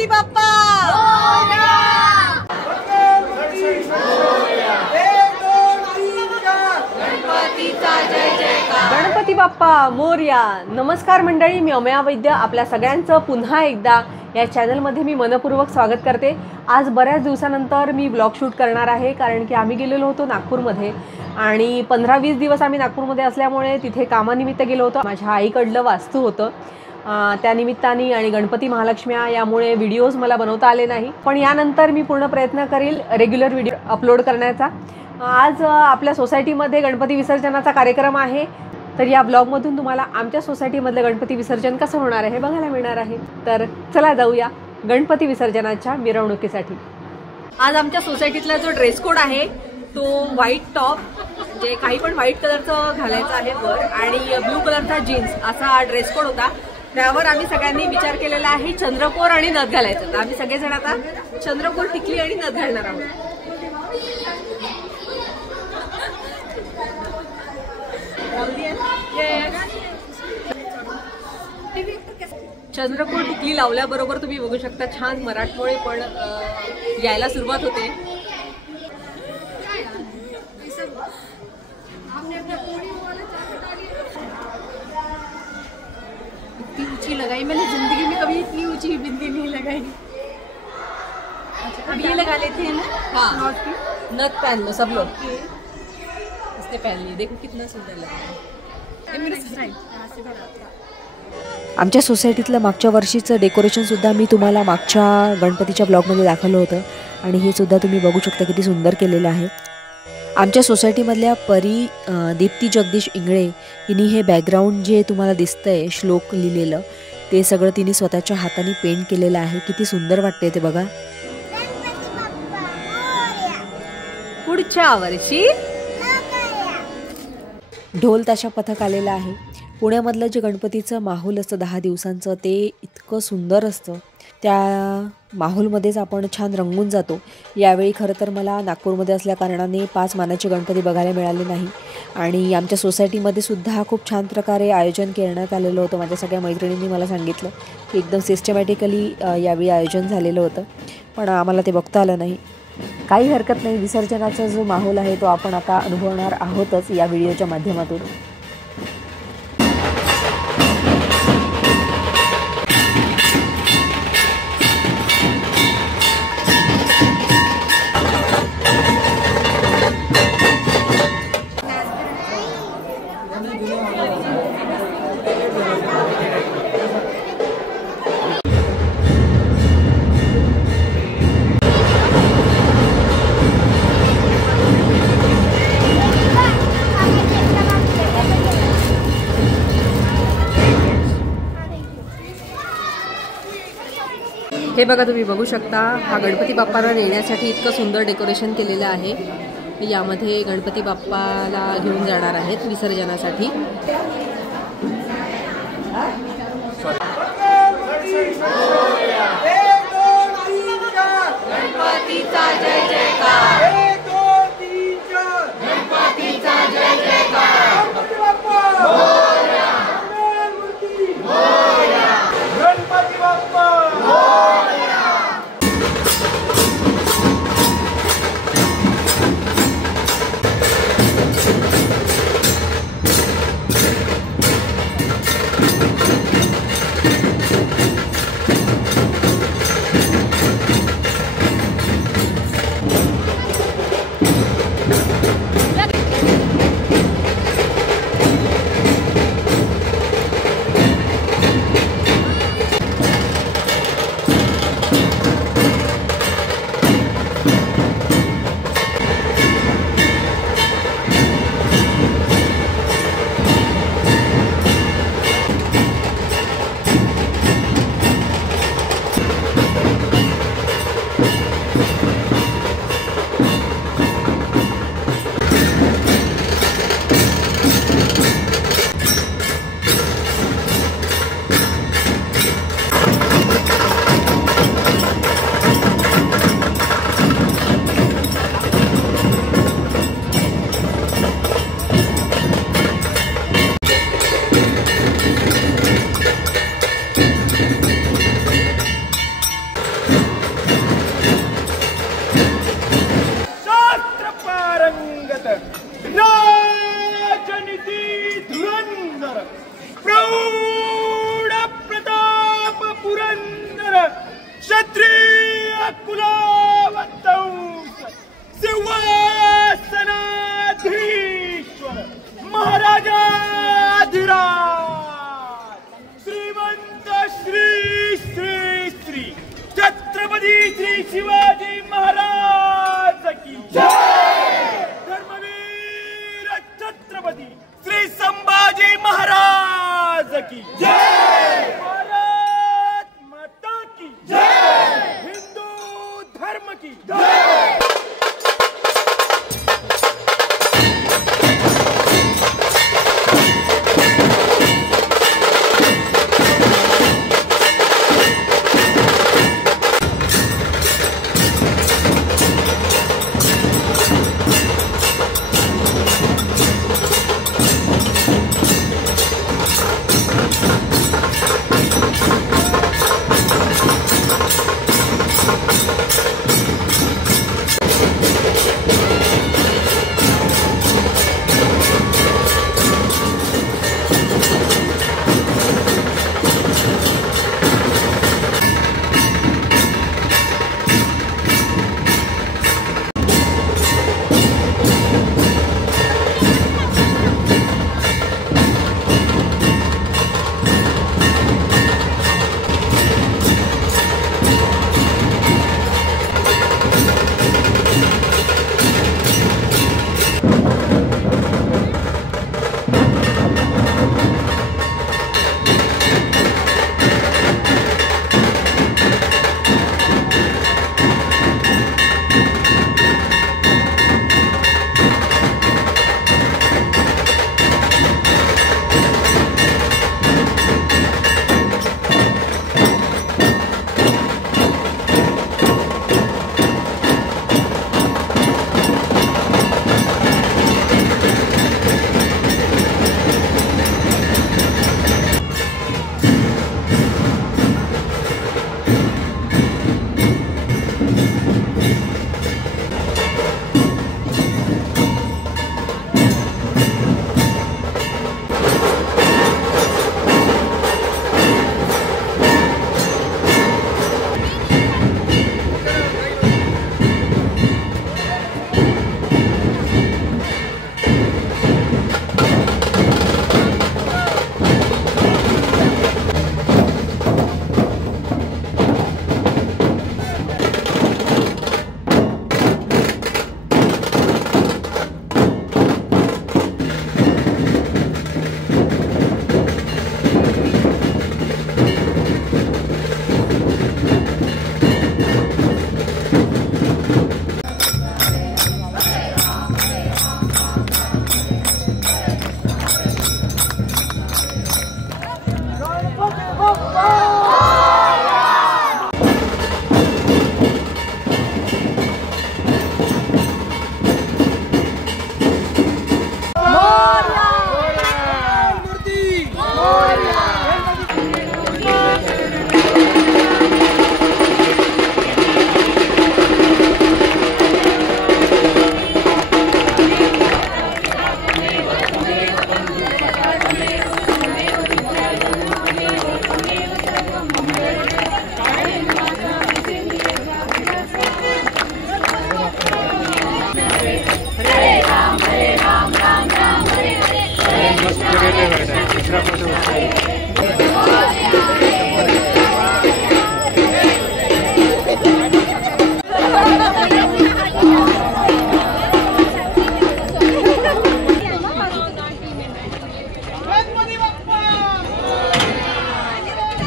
गणपती बाप्पा गणपती बाप्पा मोरया। नमस्कार मंडळी, मी अमया वैद्य आपल्या सगळ्यांचं पुन्हा एकदा या चॅनलमध्ये मी मनपूर्वक स्वागत करते। आज बऱ्याच दिवसानंतर मी ब्लॉग शूट करणार आहे, कारण की आम्ही गेलेलो होतो नागपूरमध्ये आणि 15-20 दिवस आम्ही नागपूरमध्ये असल्यामुळे तिथे कामानिमित्त गेलो होतो। माझ्या आईकडलं वास्तू होतं त्यानिमित्ताने आणि गणपती महालक्ष्म्या यामुळे व्हिडिओज मला बनवता आले नाही, पण यानंतर मी पूर्ण प्रयत्न करेल रेग्युलर व्हिडिओ अपलोड करण्याचा। आज आपल्या सोसायटीमध्ये गणपती विसर्जनाचा कार्यक्रम आहे, तर या ब्लॉगमधून तुम्हाला आमच्या सोसायटीमधलं गणपती विसर्जन कसं होणार आहे हे बघायला मिळणार आहे। तर चला जाऊया गणपती विसर्जनाच्या मिरवणुकीसाठी। आज आमच्या सोसायटीतला जो ड्रेस कोड आहे तो व्हाईट टॉप, म्हणजे काही पण व्हाईट कलरचं घालायचं आहे वर, आणि ब्लू कलरचा जीन्स असा ड्रेस कोड होता। त्यावर आम्ही सगळ्यांनी विचार केलेला आहे चंद्रकोर आणि नथ घालायचं। तर आम्ही सगळेजण आता चंद्रकोर, टिकली आणि नथ घालणार आहोत। चंद्रकोर टिकली लावल्याबरोबर तुम्ही बघू शकता छान मराठमोळे पण यायला सुरुवात होते। इतनी ऊंची लगाई मैंने जिंदगी में कभी इतनी ऊंची बिंदी नहीं लगाई। अब ये लगा लेते हैं ना। हाँ, नथ पहन लो सब लोग। इसने पहन ली, देखो कितना सुंदर लग रहा है। आमच्या सोसायटीतलं मागच्या वर्षीचं डेकोरेशनसुद्धा मी तुम्हाला मागच्या गणपतीच्या ब्लॉगमध्ये दाखवलं होतं, आणि हे सुद्धा तुम्ही बघू शकता किती सुंदर केलेलं आहे। आमच्या सोसायटीमधल्या परी दीप्ती जगदीश इंगळे हिने हे बॅकग्राऊंड जे तुम्हाला दिसतंय श्लोक लिहिलेलं, ते सगळं तिने स्वतःच्या हाताने पेंट केलेलं आहे। किती सुंदर वाटते ते बघा। पुढच्या वर्षी ढोल ताशा पथक आलेलं आहे। पुण्यामधलं जे गणपतीचं माहोल असतं 10 दिवसांचं, ते इतकं सुंदर असतं, त्या माहोलमध्येच आपण छान रंगून जातो। यावेळी खरं तर मला नागपूरमध्ये असल्या कारणाने 5 मानाचे गणपती बघायला मिळाले नाही, आणि आमच्या सोसायटीमध्ये सुद्धा खूप छान प्रकारे आयोजन करण्यात आलेलं होतं। माझ्या सगळ्या मैत्रिणींनी मला सांगितलं की एकदम सिस्टमॅटिकली यावेळी आयोजन झालेलं होतं, पण आम्हाला ते बघता आलं नाही। काही हरकत नाही, विसर्जनाचा जो माहोल आहे तो आपण आता अनुभवणार आहोतच या व्हिडिओच्या माध्यमातून। हे बघा, तुम्ही बघू शकता हा गणपती बाप्पाला नेण्यासाठी इतकं सुंदर डेकोरेशन केलेलं आहे। यामध्ये गणपती बाप्पाला घेऊन जाणार आहेत विसर्जनासाठी। गणपतीचा जय जयकार, गणपतीचा जय जयकार, गणपती बाप्पा मोरया, गणपती बाप्पा क्षत्रिय कुलवंतौ सिंहासनाधीश्वर महाराजाधिराज श्रीमंत श्री श्री श्री छत्रपती श्री शिवाजी महाराज की जय। धर्मवीर छत्रपती श्री संभाजी महाराज की जय। भारत माता की जय। हिंदू धर्म की जय।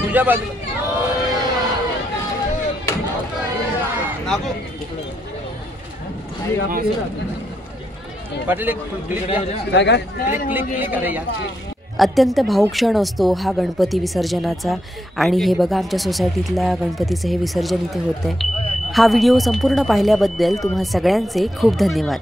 तुझ्या बाजूला पाटील क्लिक अरे यार अत्यंत भावुक क्षण असतो हा गणपती विसर्जनाचा। आणि हे बघा आमच्या सोसायटीतल्या गणपतीचं हे विसर्जन इथे होतंय। हा व्हिडिओ संपूर्ण पाहिल्याबद्दल तुम्हा सगळ्यांचे खूप धन्यवाद।